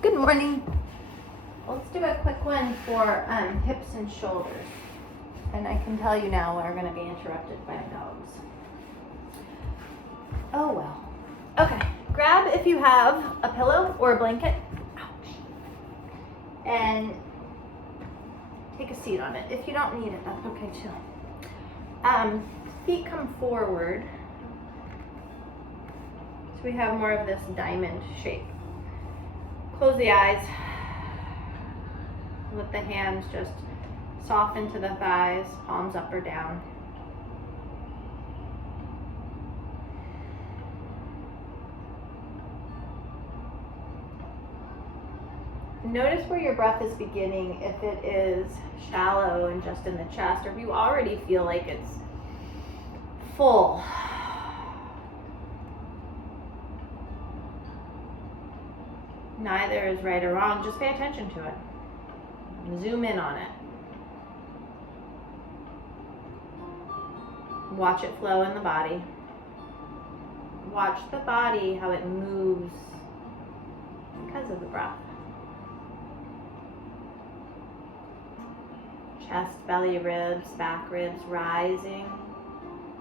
Good morning. Let's do a quick one for hips and shoulders. And I can tell you now we're going to be interrupted by dogs. Oh well. Okay, grab if you have a pillow or a blanket. Ouch. And take a seat on it. If you don't need it, that's okay too. Feet come forward. So we have more of this diamond shape. Close the eyes. Let the hands just soften to the thighs, palms up or down. Notice where your breath is beginning, if it is shallow and just in the chest, or if you already feel like it's full. Neither is right or wrong, just pay attention to it. Zoom in on it. Watch it flow in the body. Watch the body, how it moves because of the breath. Chest, belly, ribs, back ribs rising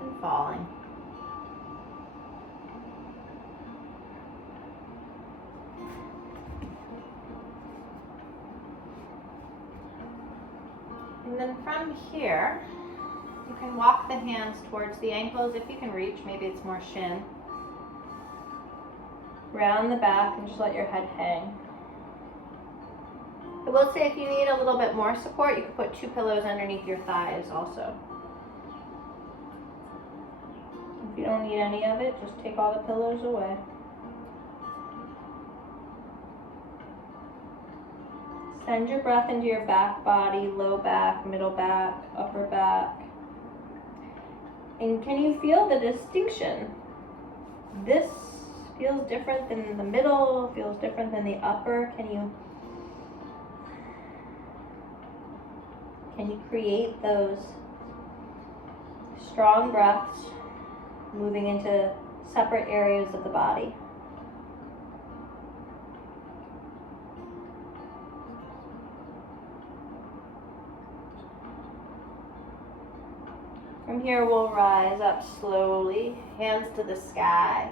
and falling. And then from here, you can walk the hands towards the ankles if you can reach. Maybe it's more shin. Round the back and just let your head hang. I will say if you need a little bit more support, you can put 2 pillows underneath your thighs also. If you don't need any of it, just take all the pillows away. Send your breath into your back body, low back, middle back, upper back. And can you feel the distinction? This feels different than the middle, feels different than the upper. Can you create those strong breaths moving into separate areas of the body? From here, we'll rise up slowly, hands to the sky.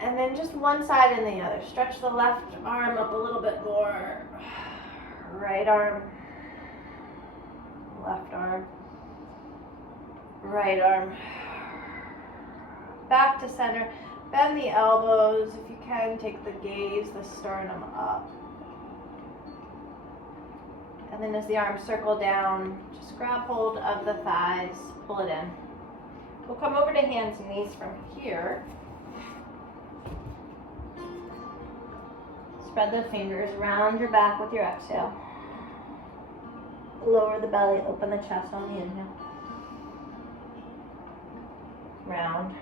And then just one side and the other. Stretch the left arm up a little bit more. Right arm, left arm, right arm. Back to center. Bend the elbows. If you can, take the gaze, the sternum up. And then as the arms circle down, just grab hold of the thighs, pull it in. We'll come over to hands and knees from here. Spread the fingers, round your back with your exhale. Lower the belly, open the chest on the inhale. Round.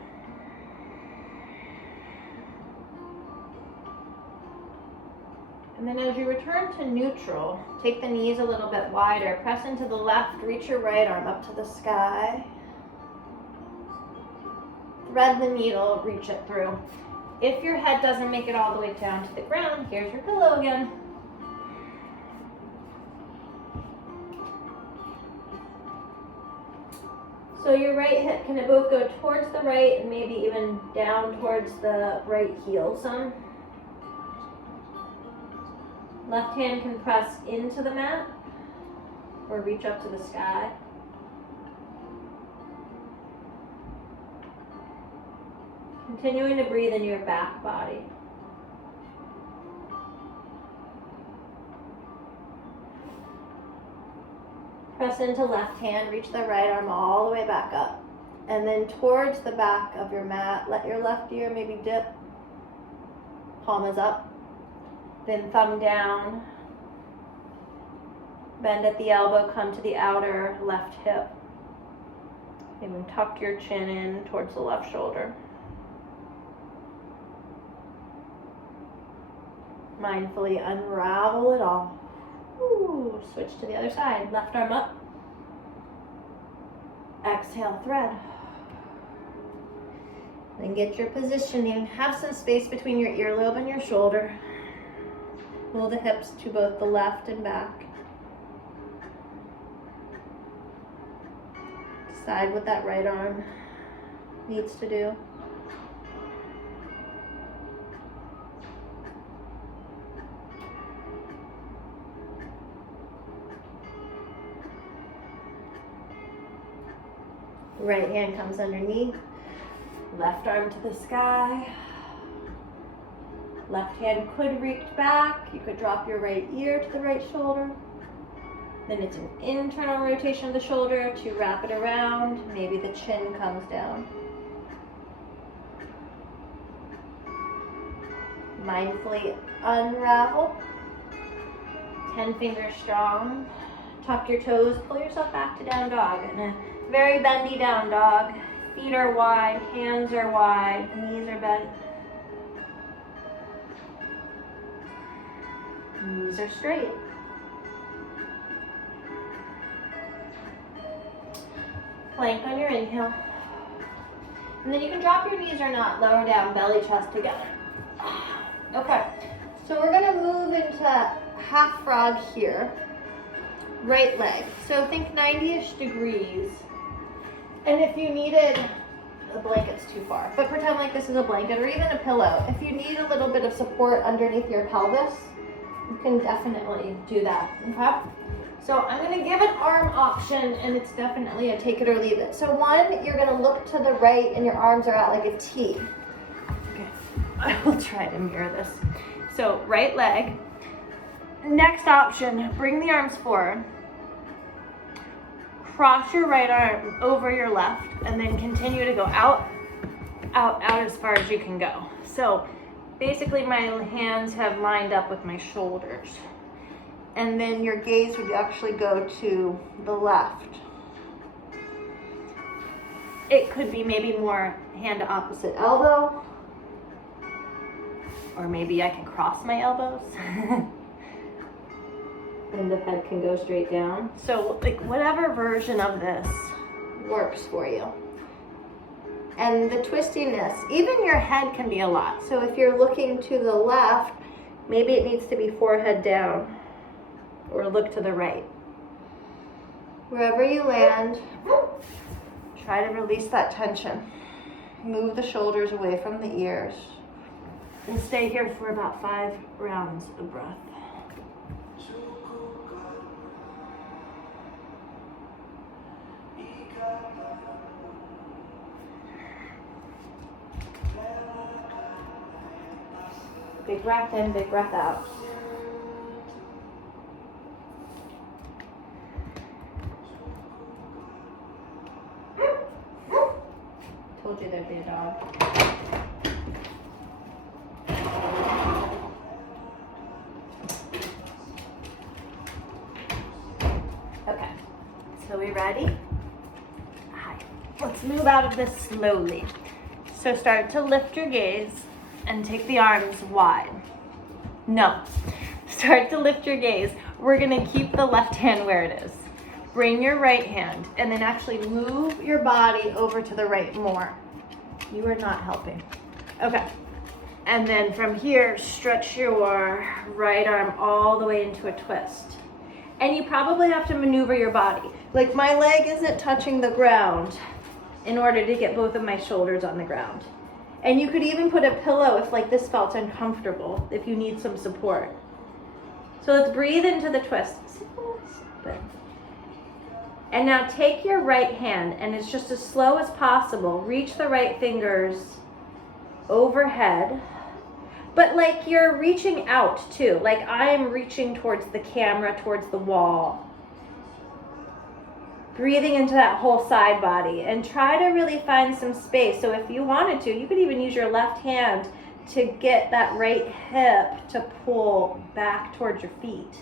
And then as you return to neutral, take the knees a little bit wider. Press into the left, reach your right arm up to the sky. Thread the needle, reach it through. If your head doesn't make it all the way down to the ground, here's your pillow again. So your right hip, can it both go towards the right and maybe even down towards the right heel some? Left hand can press into the mat or reach up to the sky. Continuing to breathe in your back body. Press into left hand, reach the right arm all the way back up. And then towards the back of your mat, let your left ear maybe dip. Palm is up. Then thumb down. Bend at the elbow, come to the outer left hip. Even tuck your chin in towards the left shoulder. Mindfully unravel it all. Ooh, switch to the other side. Left arm up. Exhale, thread. Then get your positioning. Have some space between your earlobe and your shoulder. Pull the hips to both the left and back. Decide what that right arm needs to do. Right hand comes underneath, left arm to the sky. Left hand could reach back. You could drop your right ear to the right shoulder. Then it's an internal rotation of the shoulder to wrap it around. Maybe the chin comes down. Mindfully unravel. 10 fingers strong. Tuck your toes, pull yourself back to down dog. In a very bendy down dog. Feet are wide, hands are wide, knees are bent. Knees are straight. Plank on your inhale. And then you can drop your knees or not, lower down, belly, chest together. Okay, so we're gonna move into half frog here. Right leg. So think 90-ish degrees. And if you needed, the blanket's too far, but pretend like this is a blanket or even a pillow. If you need a little bit of support underneath your pelvis, you can definitely do that, okay? So I'm gonna give an arm option, and it's definitely a take it or leave it. So one, you're gonna look to the right and your arms are out like a T. Okay, I will try to mirror this. So right leg. Next option, bring the arms forward. Cross your right arm over your left, and then continue to go out, out, out as far as you can go. So basically my hands have lined up with my shoulders. And then your gaze would actually go to the left. It could be maybe more hand to opposite elbow. Or maybe I can cross my elbows. And the head can go straight down. So like whatever version of this works for you. And the twistiness, even your head can be a lot. So if you're looking to the left, maybe it needs to be forehead down. Or look to the right. Wherever you land, try to release that tension. Move the shoulders away from the ears. And stay here for about 5 rounds of breath. Big breath in, big breath out. Told you there'd be a dog. Okay, so we ready? Hi. Let's move out of this slowly. So start to lift your gaze and take the arms wide. No, start to lift your gaze. We're gonna keep the left hand where it is. Bring your right hand and then actually move your body over to the right more. You are not helping. Okay, and then from here, stretch your right arm all the way into a twist. And you probably have to maneuver your body. Like my leg isn't touching the ground in order to get both of my shoulders on the ground. And you could even put a pillow if like this felt uncomfortable, if you need some support. So let's breathe into the twist. And now take your right hand, and it's just as slow as possible. Reach the right fingers overhead, but like you're reaching out too. Like I am reaching towards the camera, towards the wall. Breathing into that whole side body, and try to really find some space. So if you wanted to, you could even use your left hand to get that right hip to pull back towards your feet.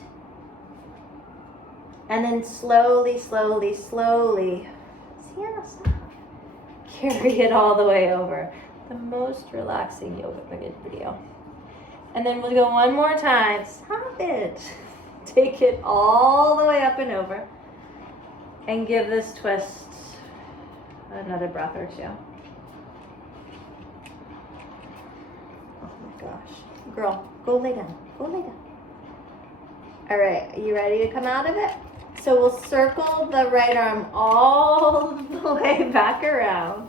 And then slowly, slowly, slowly, Sienna, stop. Carry it all the way over. The most relaxing yoga video. And then we'll go one more time. Stop it. Take it all the way up and over. And give this twist another breath or two. Oh my gosh. Girl, go lay down. Go lay down. All right, are you ready to come out of it? So we'll circle the right arm all the way back around.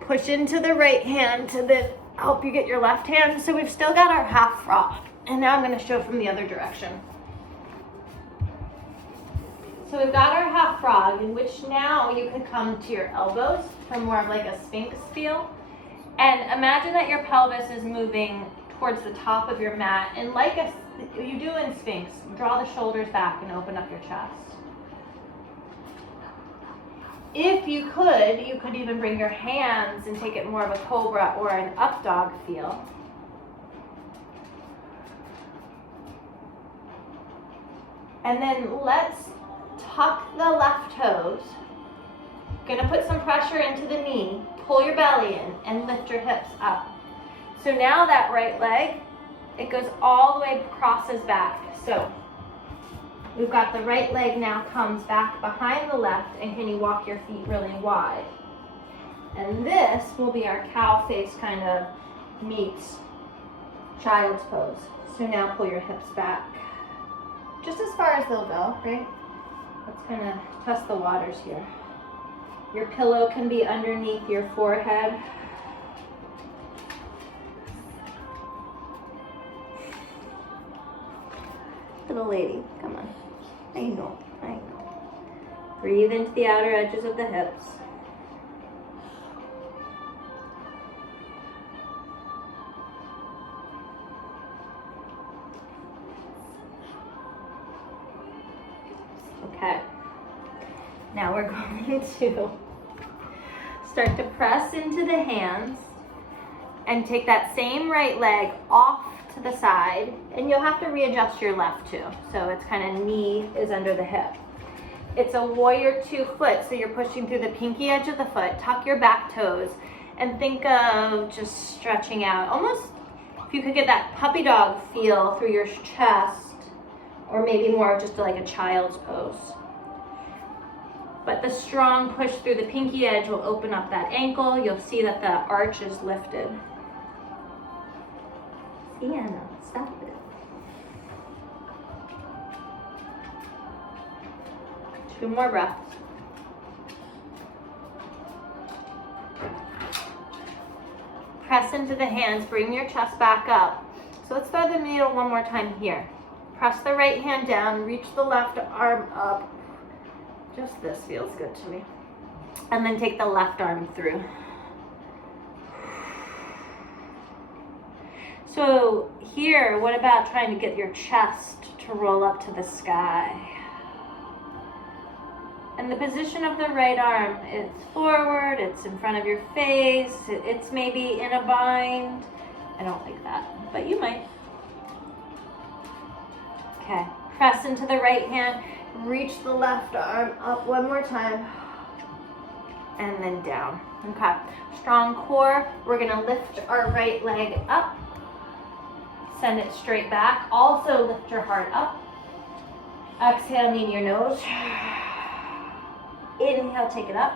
Push into the right hand to then help you get your left hand. So we've still got our half frog. And now I'm going to show from the other direction. So we've got our half frog, in which now you can come to your elbows for more of like a Sphinx feel. And imagine that your pelvis is moving towards the top of your mat. And like you do in Sphinx, draw the shoulders back and open up your chest. If you could even bring your hands and take it more of a cobra or an up dog feel. And then let's tuck the left toes. Gonna put some pressure into the knee, pull your belly in, and lift your hips up. So now that right leg, it goes all the way, crosses back. So we've got the right leg now comes back behind the left, and can you walk your feet really wide? And this will be our cow face kind of meets child's pose. So now pull your hips back. Just as far as they'll go, right? Let's kind of test the waters here. Your pillow can be underneath your forehead. Little lady, come on. I know. Breathe into the outer edges of the hips. Okay. Now we're going to start to press into the hands and take that same right leg off to the side, and you'll have to readjust your left too. So it's kind of knee is under the hip. It's a warrior 2 foot, so you're pushing through the pinky edge of the foot, tuck your back toes, and think of just stretching out. Almost if you could get that puppy dog feel through your chest, or maybe more just like a child's pose. But the strong push through the pinky edge will open up that ankle. You'll see that the arch is lifted. Sienna, stop it. 2 more breaths. Press into the hands, bring your chest back up. So let's throw the needle one more time here. Press the right hand down, reach the left arm up. Just this feels good to me. And then take the left arm through. So here, what about trying to get your chest to roll up to the sky? And the position of the right arm, it's forward, it's in front of your face, it's maybe in a bind. I don't like that, but you might. Okay, press into the right hand, reach the left arm up one more time, and then down. Okay, strong core. We're gonna lift our right leg up, send it straight back. Also lift your heart up. Exhale, knee to your nose. Inhale, take it up.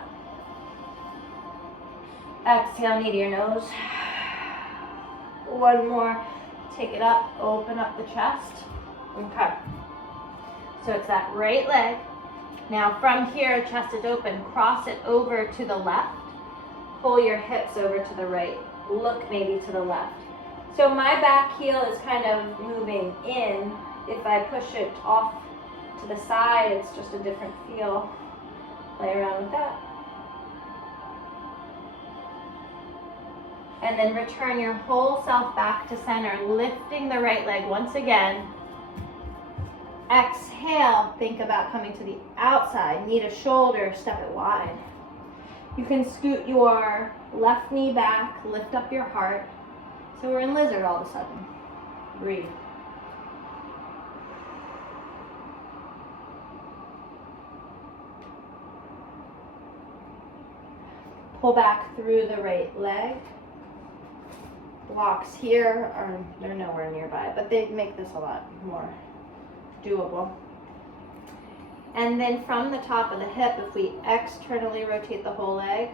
Exhale, knee to your nose. One more, take it up, open up the chest. Okay. So it's that right leg. Now from here, chest is open, cross it over to the left. Pull your hips over to the right. Look maybe to the left. So my back heel is kind of moving in. If I push it off to the side, it's just a different feel. Play around with that. And then return your whole self back to center, lifting the right leg once again. Exhale, think about coming to the outside, knee to shoulder, step it wide. You can scoot your left knee back, lift up your heart. So we're in lizard all of a sudden. Breathe. Pull back through the right leg. Blocks here are, they're nowhere nearby, but they make this a lot more doable. And then from the top of the hip, if we externally rotate the whole leg,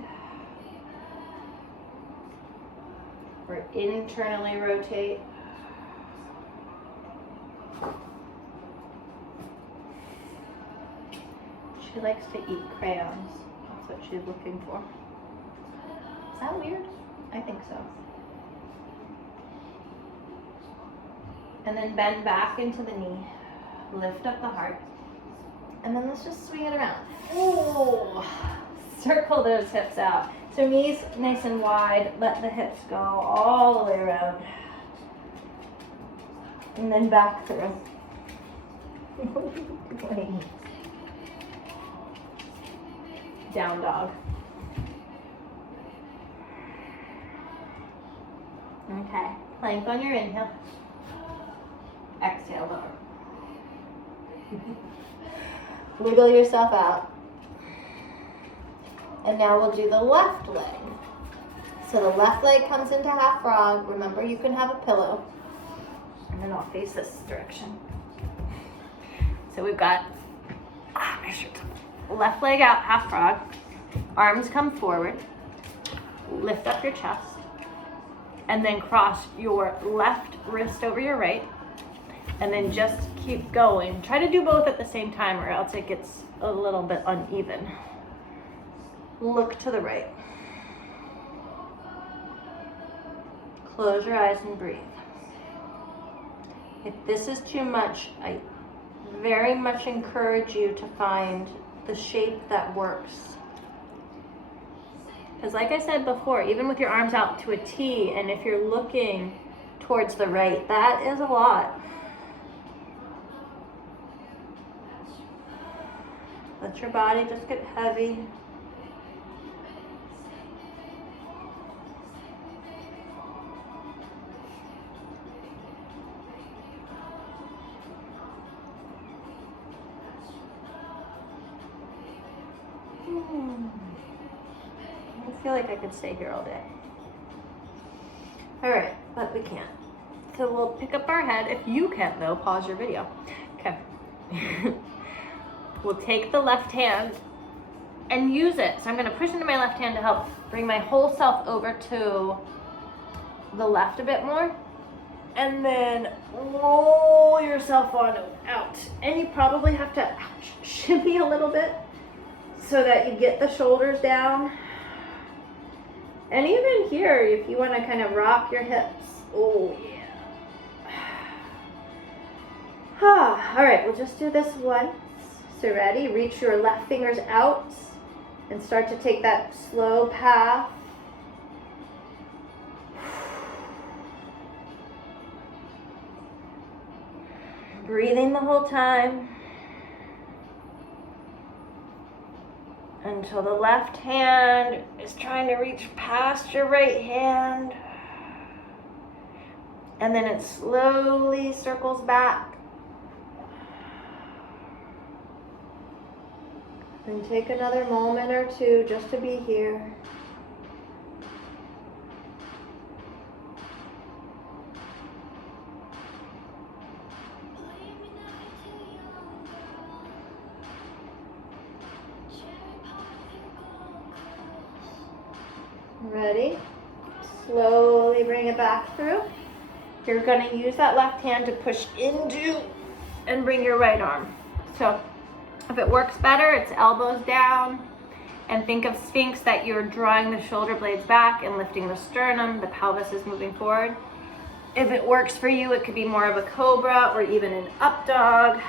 or internally rotate, She likes to eat crayons. That's what she's looking for. Is that weird? I think so. And then bend back into the knee. Lift up the heart. And then let's just swing it around. Oh, circle those hips out. So knees nice and wide. Let the hips go all the way around. And then back through. What are you doing? Down dog. Okay, plank on your inhale. Exhale, lower. Wiggle yourself out. And now we'll do the left leg. So the left leg comes into half frog. Remember, you can have a pillow. And then I'll face this direction. So we've got left leg out, half frog. Arms come forward. Lift up your chest. And then cross your left wrist over your right. And then just keep going. Try to do both at the same time or else it gets a little bit uneven. Look to the right. Close your eyes and breathe. If this is too much, I very much encourage you to find the shape that works. Because like I said before, even with your arms out to a T, and if you're looking towards the right, that is a lot. Let your body just get heavy. I feel like I could stay here all day. All right, but we can't. So we'll pick up our head. If you can't though, pause your video. Okay. We'll take the left hand and use it. So I'm gonna push into my left hand to help bring my whole self over to the left a bit more. And then roll yourself on out. And you probably have to shimmy a little bit so that you get the shoulders down. And even here, if you want to kind of rock your hips. Oh, yeah. All right, we'll just do this once. So ready? Reach your left fingers out and start to take that slow path. Breathing the whole time. Until the left hand is trying to reach past your right hand. And then it slowly circles back. And take another moment or two just to be here. Ready? Slowly bring it back through. You're going to use that left hand to push into and bring your right arm. So if it works better, it's elbows down. And think of Sphinx that you're drawing the shoulder blades back and lifting the sternum. The pelvis is moving forward. If it works for you, it could be more of a cobra or even an up dog.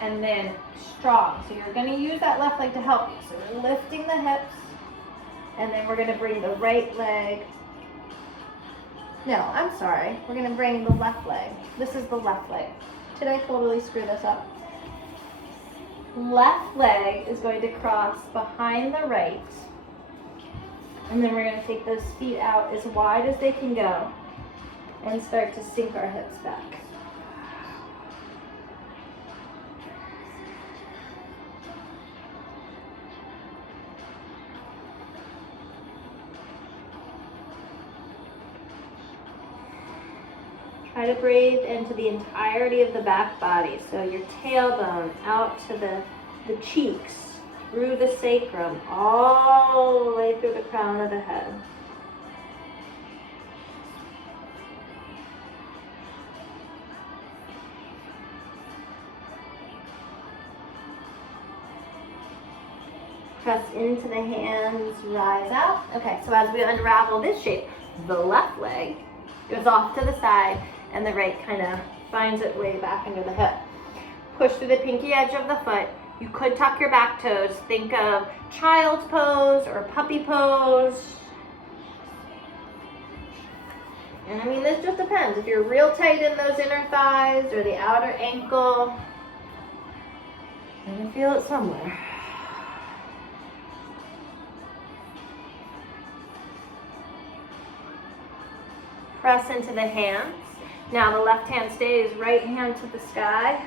And then strong. So you're going to use that left leg to help you. So we're lifting the hips, and then we're going to bring the right leg. No, I'm sorry. We're going to bring the left leg. This is the left leg. Did I totally screw this up? Left leg is going to cross behind the right. And then we're going to take those feet out as wide as they can go and start to sink our hips back. Try to breathe into the entirety of the back body. So your tailbone out to the cheeks, through the sacrum, all the way through the crown of the head. Press into the hands, rise up. Okay, so as we unravel this shape, the left leg goes off to the side and the right kind of finds its way back under the hip. Push through the pinky edge of the foot. You could tuck your back toes. Think of child's pose or puppy pose. And I mean, this just depends. If you're real tight in those inner thighs or the outer ankle, you're gonna feel it somewhere. Press into the hands. Now the left hand stays, right hand to the sky.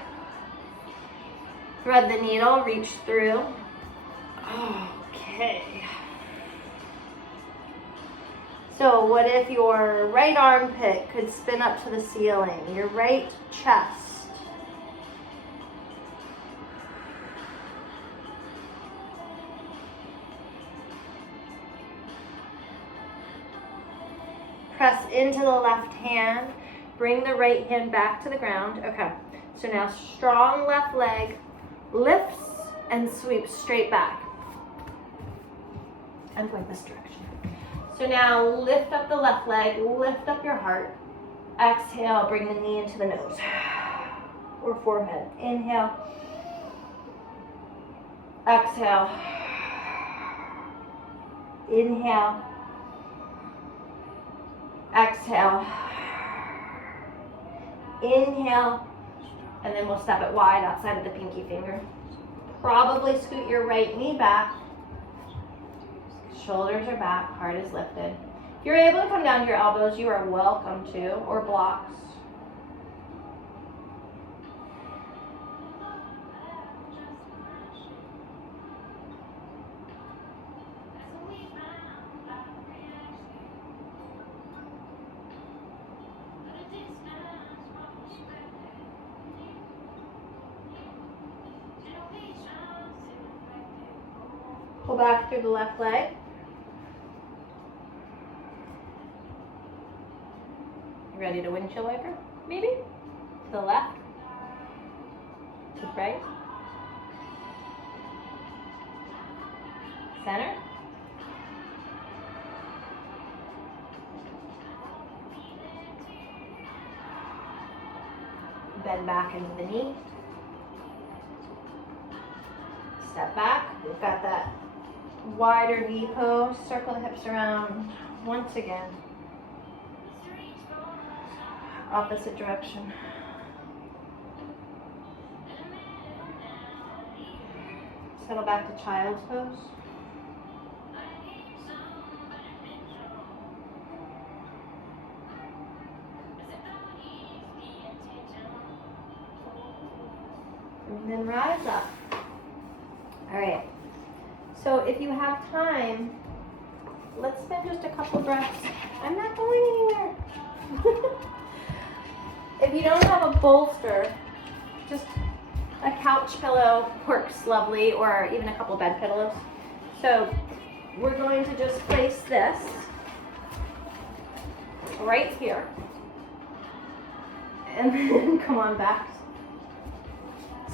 Thread the needle, reach through. Okay. So what if your right armpit could spin up to the ceiling, your right chest? Press into the left hand, bring the right hand back to the ground. Okay, so now strong left leg, lifts and sweeps straight back. I'm going this direction. So now lift up the left leg, lift up your heart. Exhale, bring the knee into the nose or forehead. Inhale. Exhale. Inhale. Exhale. Inhale. And then we'll step it wide outside of the pinky finger. Probably scoot your right knee back. Shoulders are back, heart is lifted. If you're able to come down to your elbows, you are welcome to, or blocks. Pull back through the left leg. You ready to windshield wiper? Maybe? To the left. To the right. Center. Bend back into the knee. Step back. We've got that wider V pose. Circle the hips around once again. Opposite direction. Settle back to child's pose. And then rise up. All right. So if you have time, let's spend just a couple breaths. I'm not going anywhere. If you don't have a bolster, just a couch pillow works lovely, or even a couple bed pillows. So we're going to just place this right here. And then come on back.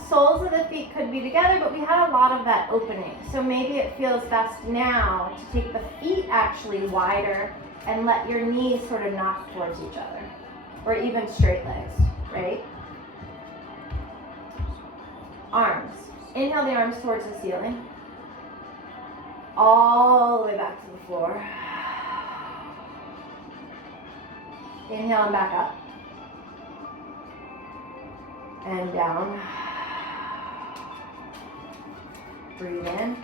Soles of the feet could be together, but we had a lot of that opening. So maybe it feels best now to take the feet actually wider and let your knees sort of knock towards each other. Or even straight legs, right? Arms. Inhale the arms towards the ceiling. All the way back to the floor. Inhale and back up. And down. Breathe in.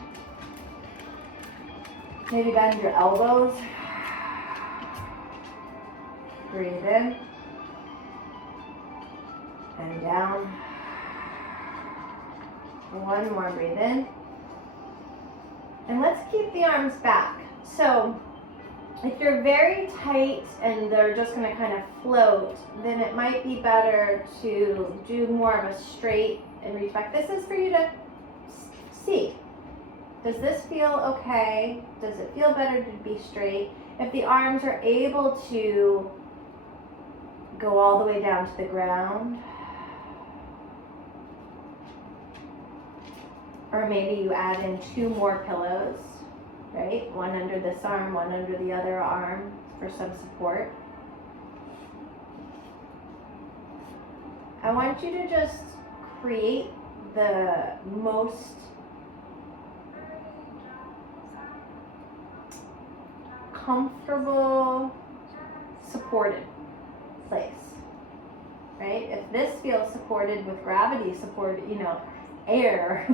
Maybe bend your elbows. Breathe in. And down. One more, breathe in. And let's keep the arms back. So if you're very tight and they're just gonna kind of float, then it might be better to do more of a straight and reach back. This is for you to see. Does this feel okay? Does it feel better to be straight? If the arms are able to go all the way down to the ground, Or maybe you add in 2 more pillows, right? One under this arm, one under the other arm for some support. I want you to just create the most comfortable, supported place, right? If this feels supported with gravity support, air,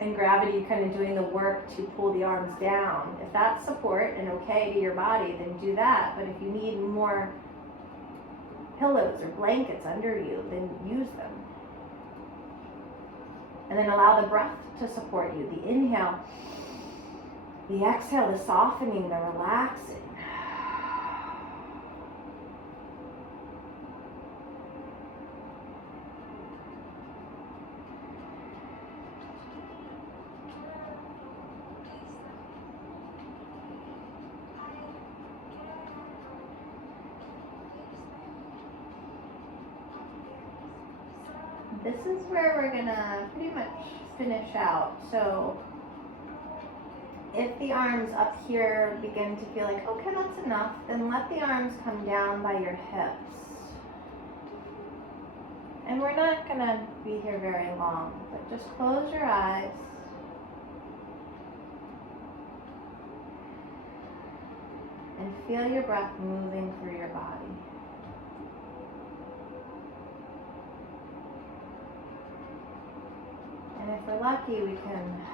and gravity kind of doing the work to pull the arms down, if that's support and okay to your body, then do that. But if you need more pillows or blankets under you, then use them. And then allow the breath to support you. The inhale, the exhale, the softening, the relaxing. This is where we're gonna pretty much finish out. So if the arms up here begin to feel like, okay, that's enough, then let the arms come down by your hips. And we're not gonna be here very long, but just close your eyes. And feel your breath moving through your body. And if we're lucky, we can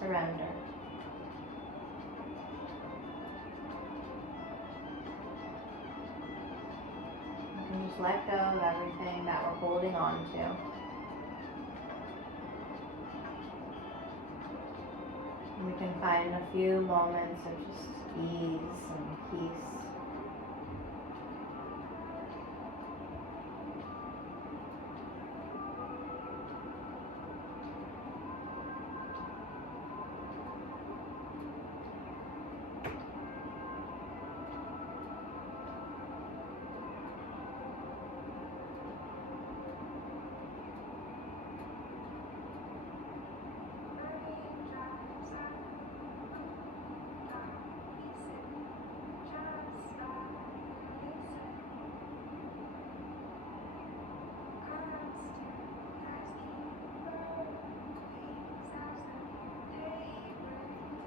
surrender. We can just let go of everything that we're holding on to. And we can find a few moments of just ease and peace.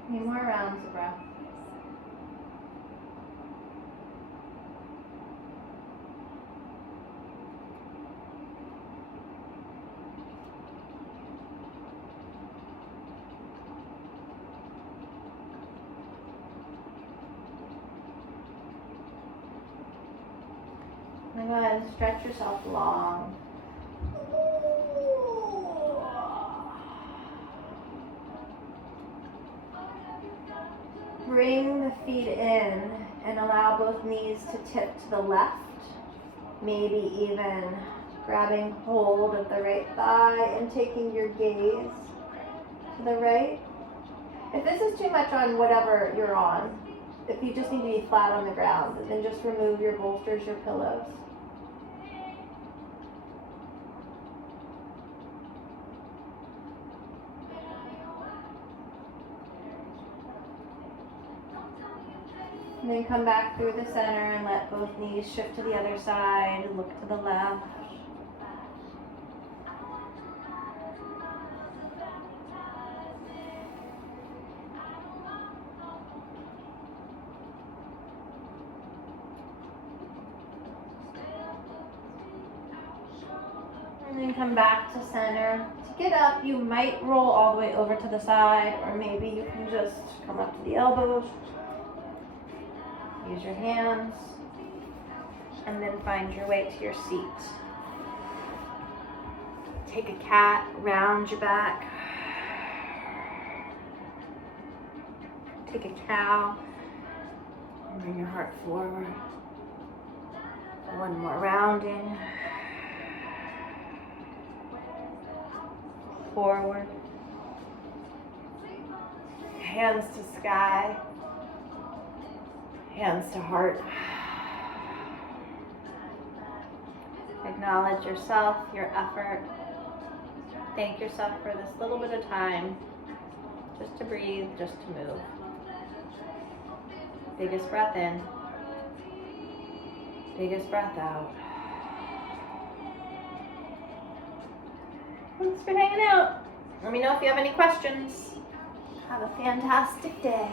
Any more rounds of breath. Now go ahead and stretch yourself long. Bring the feet in and allow both knees to tip to the left, maybe even grabbing hold of the right thigh and taking your gaze to the right. If this is too much on whatever you're on, if you just need to be flat on the ground, then just remove your bolsters, your pillows. And then come back through the center and let both knees shift to the other side, look to the left. And then come back to center. To get up, you might roll all the way over to the side, or maybe you can just come up to the elbows. Use your hands, and then find your way to your seat. Take a cat, round your back. Take a cow, and bring your heart forward. One more rounding. Forward. Hands to sky. Hands to heart. Acknowledge yourself, your effort, Thank yourself for this little bit of time just to breathe, just to move. Biggest breath in. Biggest breath out. Thanks for hanging out. Let me know if you have any questions. Have a fantastic day.